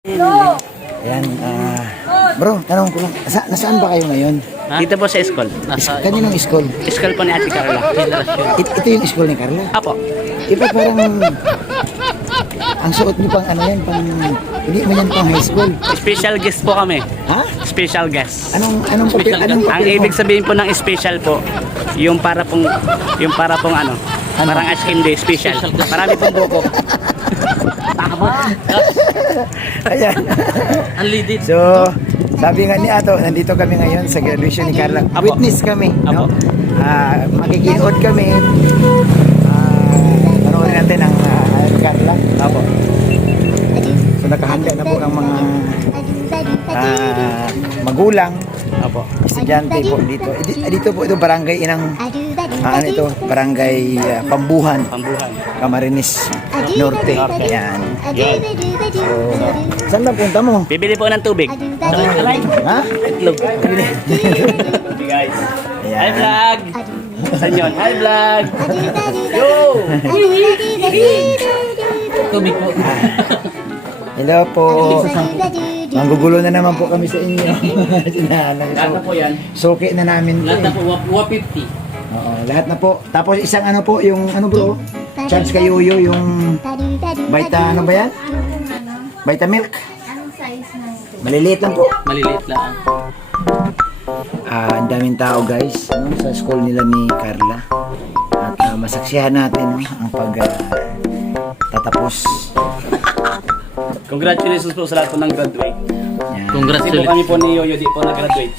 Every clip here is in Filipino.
Ayan, bro, tanong ko lang, nasaan ba kayo ngayon? Dito po sa school. Kaninong school? School po ni Ate Carla. Ito yung school ni Carla? Apo. Iba parang, ang suot niyo pang ano yan, hindi mo yan pang high school. Special guest po kami. Ha? Special guest. Anong papel, Ang mo? ibig sabihin po ng special po, yung para pong ano, parang ice cream day, special. Marami pong buko. Ayan. Unleaded. So, sabi nga ni Ato, nandito kami ngayon sa graduation ni Carla. Apo. Witness kami, no? Apo. Makikinood kami. Panoorin natin ang Carla. Apo. So, nakahanda na po ang mga magulang. Apo. Estudyante po dito. Dito po ito barangay inang ano ito, barangay Pambuhan, Camarines Norte. Ayan. So, saan na punta mo? Bibili po ng tubig. Ha? Itlog. Guys. Ayan. Hi vlog. Saan yun? Hi vlog. Yo! Tubig po. Hello po. Manggugulo na naman po kami sa inyo. Lahat na po yan. Suki na namin. Lahat na po 150. Oo, lahat na po. Tapos isang ano po, yung ano bro? Charge kay Yoyo, yung Vita, ano ba yan? Vitamilk. Anong size na ito? Maliliit lang po. Maliliit lang. Ang daming tao guys, no, sa school nila ni Carla. At masaksihan natin no, ang tatapos. Congratulations po sa lahat po ng graduate. Yan. Kasi po kami po ni Yoyo di po nag-graduate.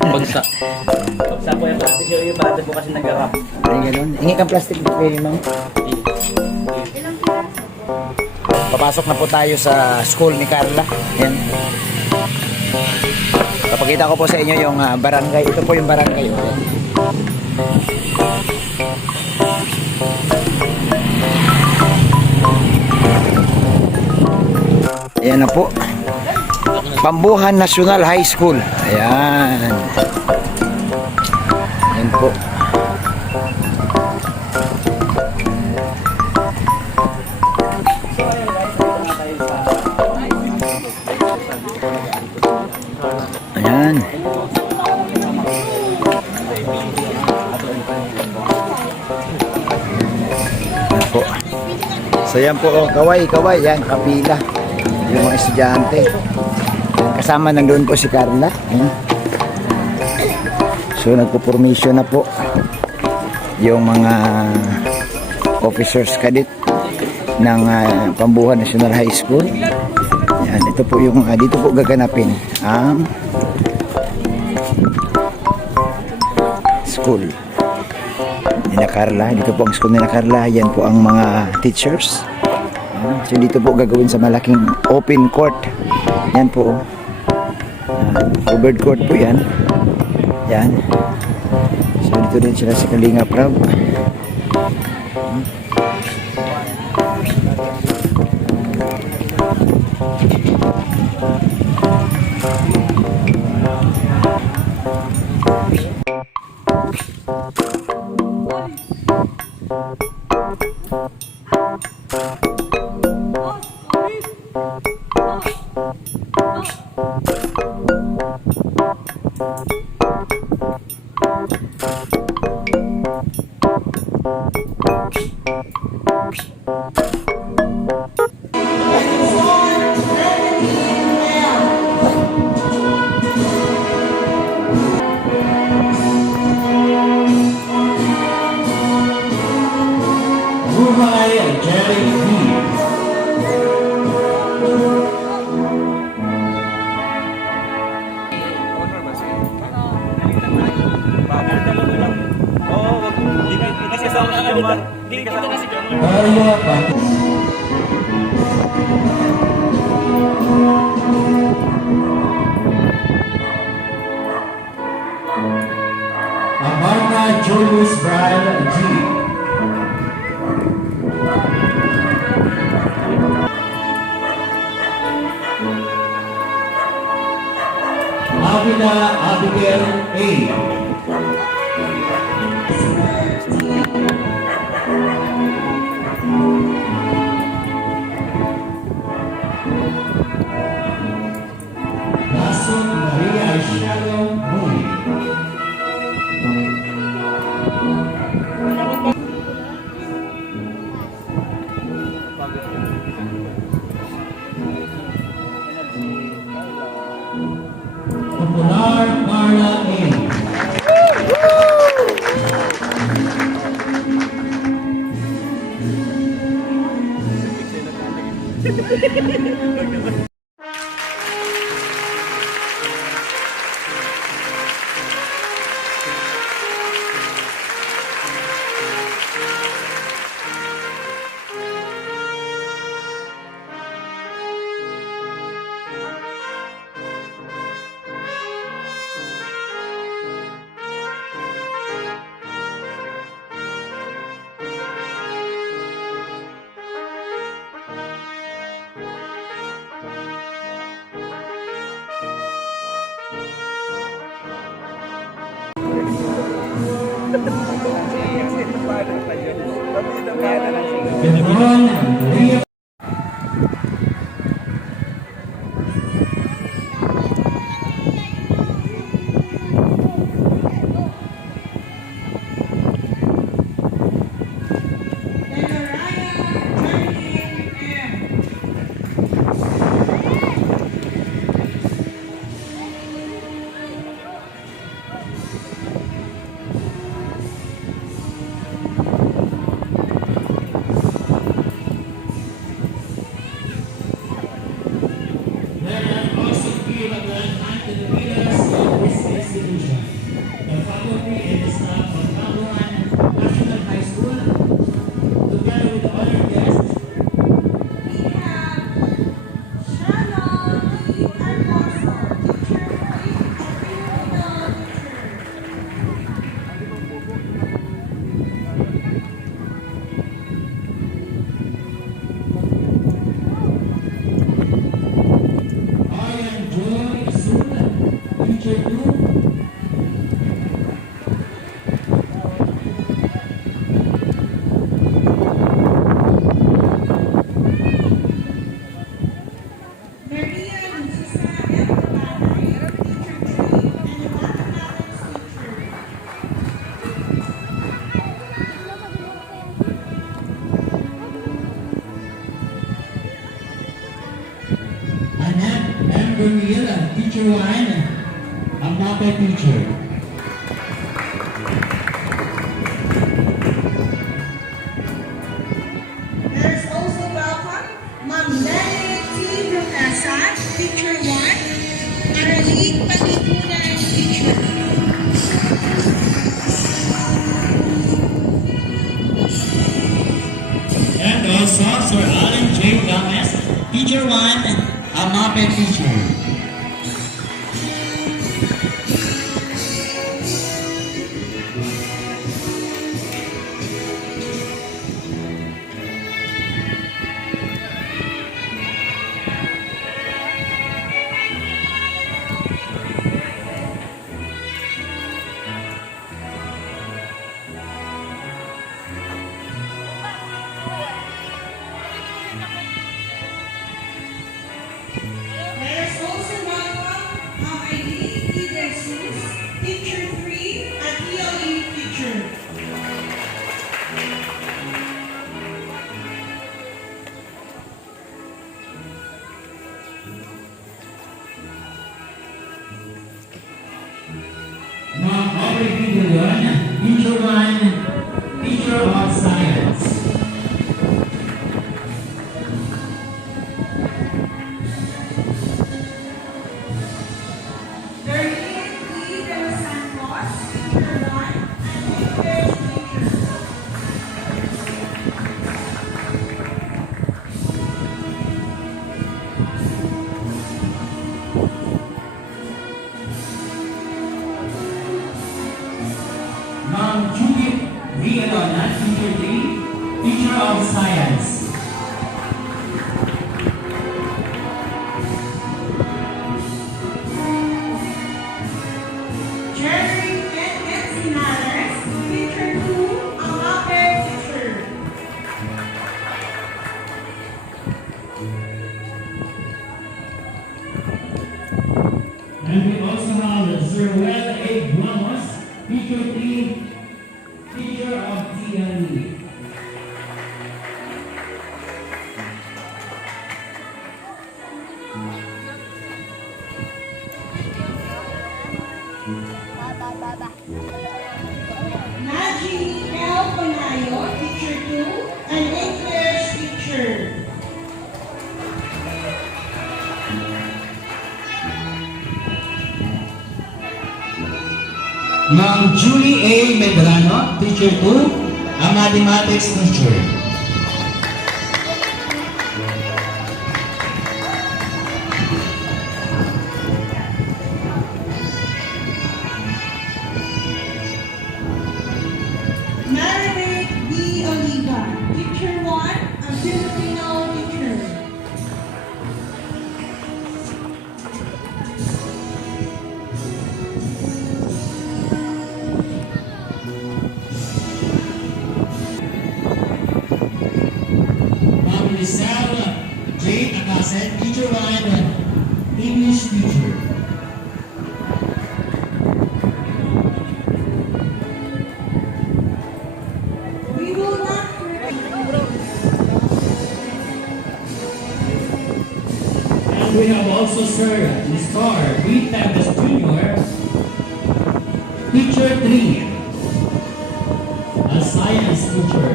Bagsak. Bagsak po yung practice Yoyo, parati po kasi nag-rap. Ay, ganun. Hingi kang plastic book kayo, ma'am. Papasok na po tayo sa school ni Carla. Yan. Papakita ko po sa inyo yung barangay. Ito po yung barangay. Ayan na po. Pambuhan National High School. Ayan. Ayan po. Ayan. Ayan po. So yan po, oh, kaway, yan, kapila. Yung mga estudyante. Kasama nandun po si Carla. Ayan. So nagpo-formation na po yung mga officers cadet ng Pambuhan National High School. Yan, ito po yung dito po gaganapin ang school ni Carla. Dito po ang school ni Carla. Yan po ang mga teachers. So dito po gagawin sa malaking open court. Yan po. Covered court po yan. Yan. So dito din sila sa Kalinga Prab. Amarna Julius Brian G. Avila Abigail A. Pilar Carla A. Devon Leo. Gabriela, teacher 1, ang MAPE teacher. There's also welcome Ma'am Lene T. Rucasan, teacher 1, Aralig Pagikunan, teacher 2. And also Sir Alan J. Gomez, teacher 1, ang MAPE teacher. There's also welcome Ma'am Aileen T. Jesus, teacher 3, at ELE teacher. Ma'am Aubrey B. De Leon, teacher 1, teacher of science. Darlene T. De Los Santos, teacher 1, and English teacher. Ma'am Judith Villalona, teacher 3, teacher of science. Jerry N. Encinares, teacher 2, ang MAPE teacher. And we also have Zerwell A. Guamos, teacher 3, teacher of TLE. Ma'am Julie A. Medrano, Teacher 2, a Mathematics Teacher. Meredith B. Oliva, Teacher 1, a Filipino teacher. Ma'am Lizelle J. Akaset, Teacher 1, English Teacher. We will not forget. And we have also served Ms. Carr, B. Tempest Jr., Teacher 3, a Science Teacher.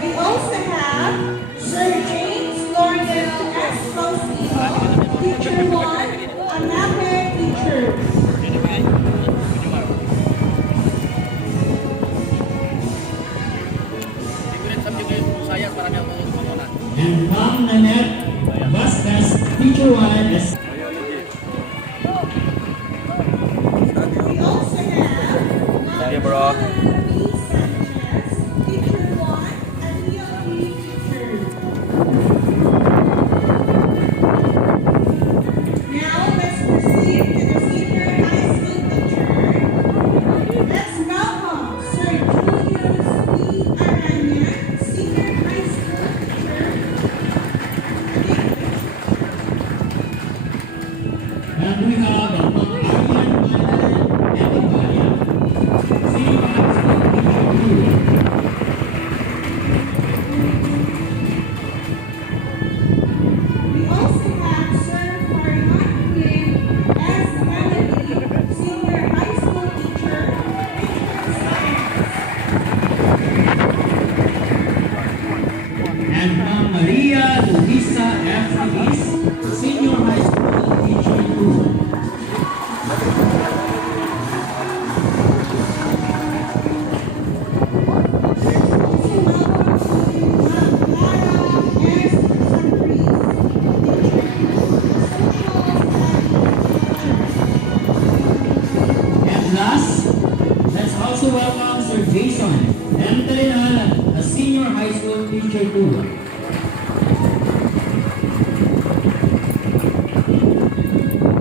We also have Sir James Loriel S. Faustino, Teacher 1, a Math teacher. And Ma'am Nanette Vasquez, Teacher 1, as We also have Ma'am B. Sanchez, Teacher 1, a ELE teacher. Now let's proceed to the senior high school teacher. Let's welcome Sir Julius B. Aranya, senior high school teacher. and we have Ma'am Arian Manuel Evangelia, Senior High School Teacher 2. We also have Sir Farihan Kim as Melody, senior high school teacher, picture science. And Ma'am Maria Luisa F. Ruiz, Senior High School Teacher 2. Also welcome Ma'am Clara S. Sanriz, And last, let's also welcome Sir Jason M. Trinal, a Senior High School Teacher 2.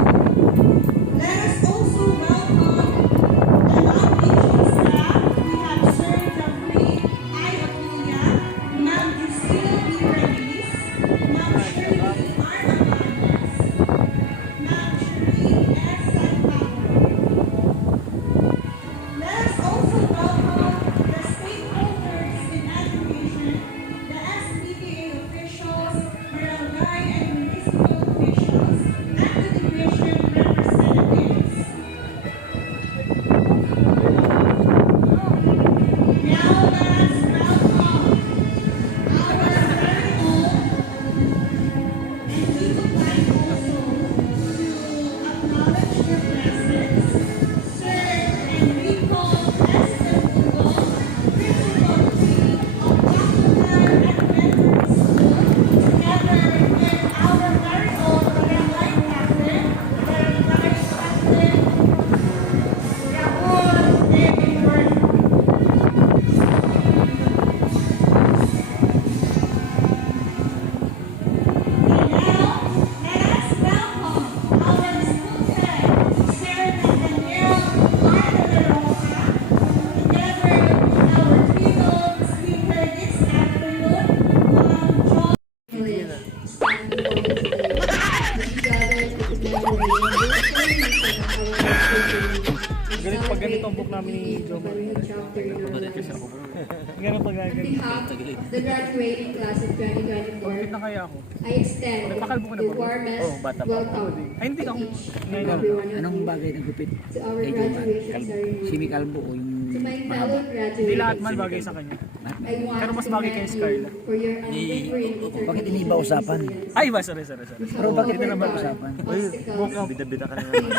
Let us also welcome the non-teaching staff. We have Sir Jeffrey I. Apulia, Ma'am Lucille B. Reyes, Ma'am Shirley R. Abanes, Ma'am Shirley S. Sanpao. Let us also welcome the stakeholders in education, the SPTA officials, barangay and municipal officials, and the division representatives. Now let us welcome our very own, and we would like also to acknowledge their presence, Sir Enrico Estebugo, Principal 3 of Baclaran Elementary School, together with our very own barangay captain, Barangay Captain Raul David Worth. Now, let us welcome our school head, Sir Nathaniel R. De La Rosa, together with our keynote speaker this afternoon, John. Ganito pag ganito ang book namin ni Joma. Ganito pag ganito. The graduating class of 2024, Na kaya ako. I extend Pakalbo ko na the ba? warmest Oo, bata pa. welcome Ay, hindi ako. each and Ngayon every one of Anong you bagay ng gupit? to our Kay Joma? graduation Si ceremony. Mikalbo o yung To my fellow Hindi lahat graduates, man bagay sa kanya. I want Pero mas to bagay kay commend Scarla. you for your unwavering Bakit hindi ba usapan? Ay, ba? Sorry. Pero bakit na ba usapan? Bida-bida ka na naman.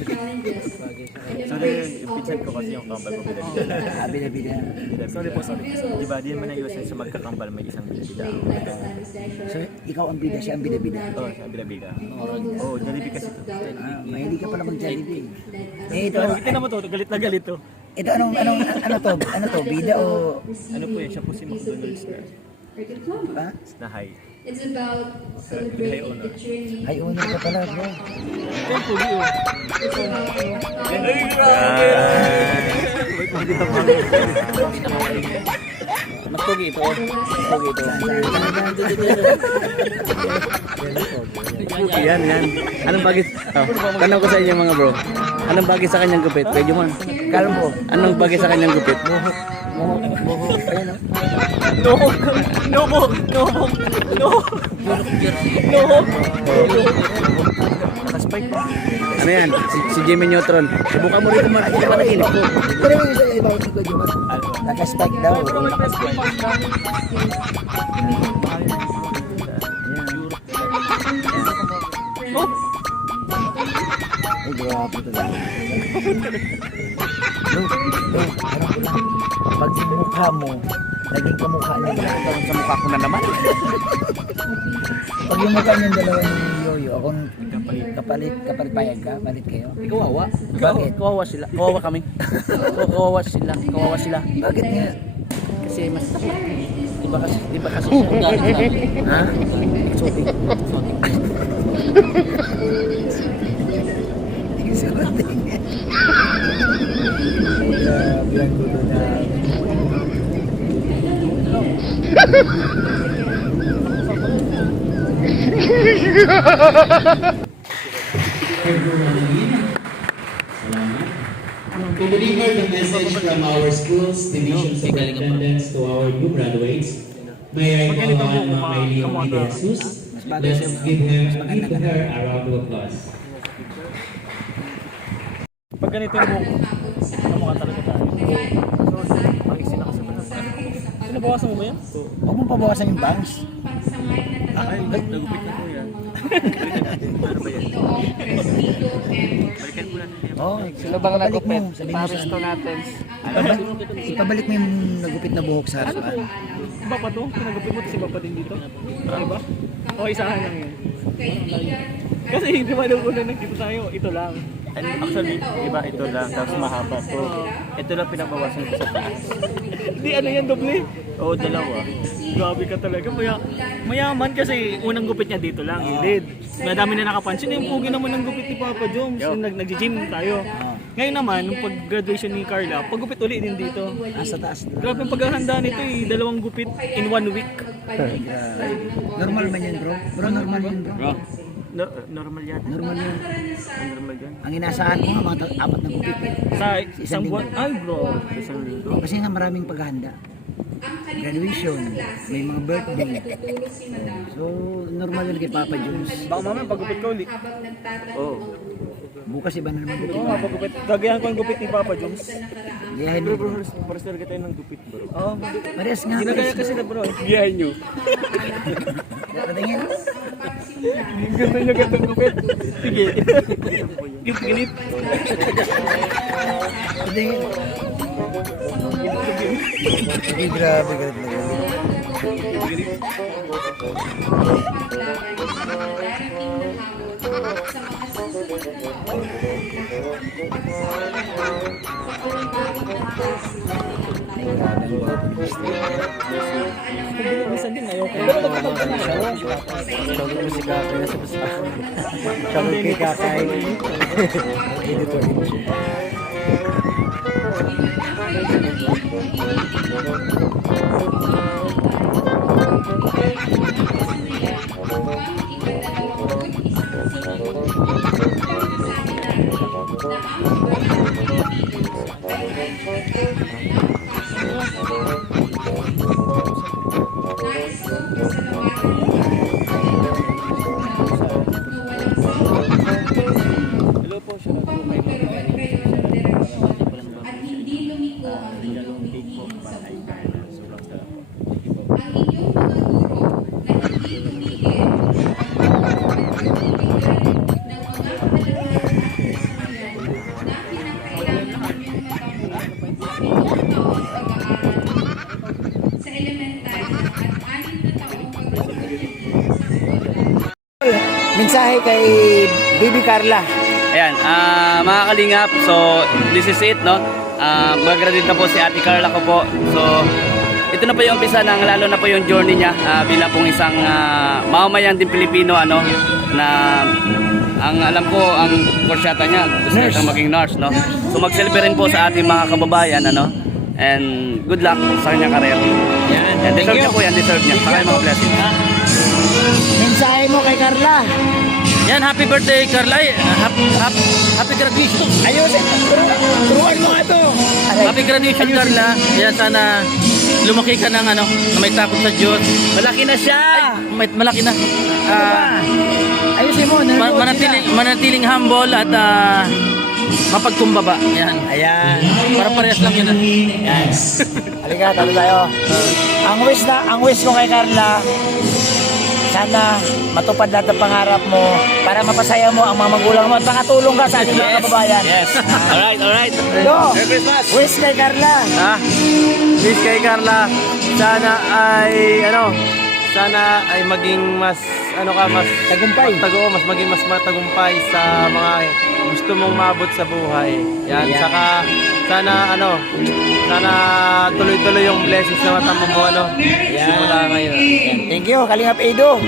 challenges. So, yung pinsan ko kasi yung kambal ko bida-bida. Bida-bida. Sorry po, sorry. Di ba, di naman naiwasan sa magkakambal may isang bida-bida. So, ikaw ang bida, siya ang bida-bida. Oo, sa bida-bida. Oo, Jollibee kasi ito. Mahilig ka pala mag-Jollibee. Eh, ito, Oh, tingnan mo to, galit na galit to. ito ano to, bida o, Ano po yun? Siya po si McDonald's na. Or diploma. ba? Na high. It's about celebrating the journey. Ay, unang ka pala, bro. Ito yung puli oh. It's about your Ay, grabe! Mas pogi ito. Pogi ito. Yan. Anong bagay? Tanong ko sa inyo mga bro. Anong bagay sa kanyang gupit? Pwede mo. Kalbo. Anong bagay sa kanyang gupit? Ayan, oh. Nuhok! Nakaspike. Ano yan? Si Jimmy Neutron. Subukan mo rin kung managinip ko. Pero yung isa, iba yung ko yung naka-spike daw. Ay, grabe talaga. Harap ko lang. Pag yung mukha mo, naging kamukha niya. Parang sa mukha ko na naman. Pag yung mukha niyang dalawa ni Yoyo, akong kapalit payag ka, palit kayo. Kawawa. Bakit? Kawawa sila. Kawawa kami. Kawawa sila. Bakit nga? Kasi mas di ba kasi siya ha? Exotic. Grabe ang gulo na. To deliver the message from our schools, division superintendents to our new graduates, may I call on Maylene P. De Jesus. Let's give her a round of applause. Pag ganito yung buhok, ano mukha talaga tayo? Pag-isin ako sa mga. Pinabawasan mo ba yan? Huwag mong pabawasan yung bangs. Ay, nagupit na po yan. Ano ba yan? Balikan po natin yan. Oh, Sino bang nagupit? Sabihin mo Paris sa to natin. ipabalik mo yung nagupit na buhok sa harapan. Iba pa to? Pinagupit mo, tapos iba pa din dito? Ano ba? O, isahan lang yun. Kasi hindi ba nung una nagkita tayo, ito lang. And actually, iba ito lang, tapos mahaba to. Ito lang pinabawasan ko sa taas. Hindi, ano yan, doble? Oo, dalawa. Grabe ka talaga. Mayaman kasi unang gupit niya dito lang, gilid. Madami na nakapansin. Yung pugi naman ng gupit ni Papa Joms. Yung nag-gym tayo. Ngayon naman, nung pag-graduation ni Carla, pag-gupit ulit din dito. Sa taas na. Grabe ang paghahanda nito eh. 2 gupit in 1 week. Normal man yan, bro. Bro, normal yan, bro. Normal yan. Normal yan. Normal yan. Ang inaasahan ko nga, mga 4 na gupit. Sa isang buwan. Ay bro. Isang linggo. Kasi nga maraming paghahanda. Graduation, may mga birthday. So, normal yun kay Papa Jones. Baka mamaya pag-gupit ka ulit. Oo. Bukas iba na naman gupit. Oo nga, pag-gupit. Gagayahan ko ang gupit ni Papa Joms. Gayahin mo, bro. Pares talaga tayo ng gupit, bro. Oo. Parehas nga. Ginagaya kasi na bro. Giyahin nyo. Patingin. Gusto nyo gantong gupit. Sige. Git-ginit. Patingin. Ay, grabe, galit na galit. Minsan din ayaw ko. Sabi ko si Kakay na sa basta. Sabi kay Kakay. Editor din siya. Hello po, siya po. May At hindi lumiko ang dalawang cake po para kay Carla. Sobrang sarap po. mensahe kay Baby Carla. Ayan, mga kalingap, so this is it, no? Mag-graduate na po si Ate Carla ko po. So, ito na po yung umpisa ng lalo na po yung journey niya bilang pong isang mamamayan din Pilipino, ano, na ang alam ko, ang kursyata niya, gusto niya maging nurse, no? So, mag-celebrate rin po sa ating mga kababayan, ano? And good luck sa kanyang karir. Yan, deserve niya po yan, deserve niya. Sa kanyang mga blessings. Mensahe mo kay Carla. Yan, happy birthday, Carla. Happy graduation. Ayusin, turuan mo nga ito. Happy graduation, Carla. Kaya sana lumaki ka ng ano, na may takot sa Diyos. Malaki na siya. Malaki na. Ayusin mo. Manatiling humble at mapagkumbaba. Yan. Ayan. Para parehas lang yun. Yan. Halika, talo tayo. Ang wish ko kay Carla, sana matupad lahat ng pangarap mo para mapasaya mo ang mga magulang mo at makatulong ka sa ating mga kababayan. Yes. Alright. Yo, Merry Christmas. wish kay Carla. Wish kay Carla, sana ay maging mas Tagumpay. mas maging mas matagumpay sa mga gusto mong maabot sa buhay. Yan, Ayan. saka sana tuloy-tuloy yung blessings na matamo mo, simula ngayon. Thank you, Kalingap Edo.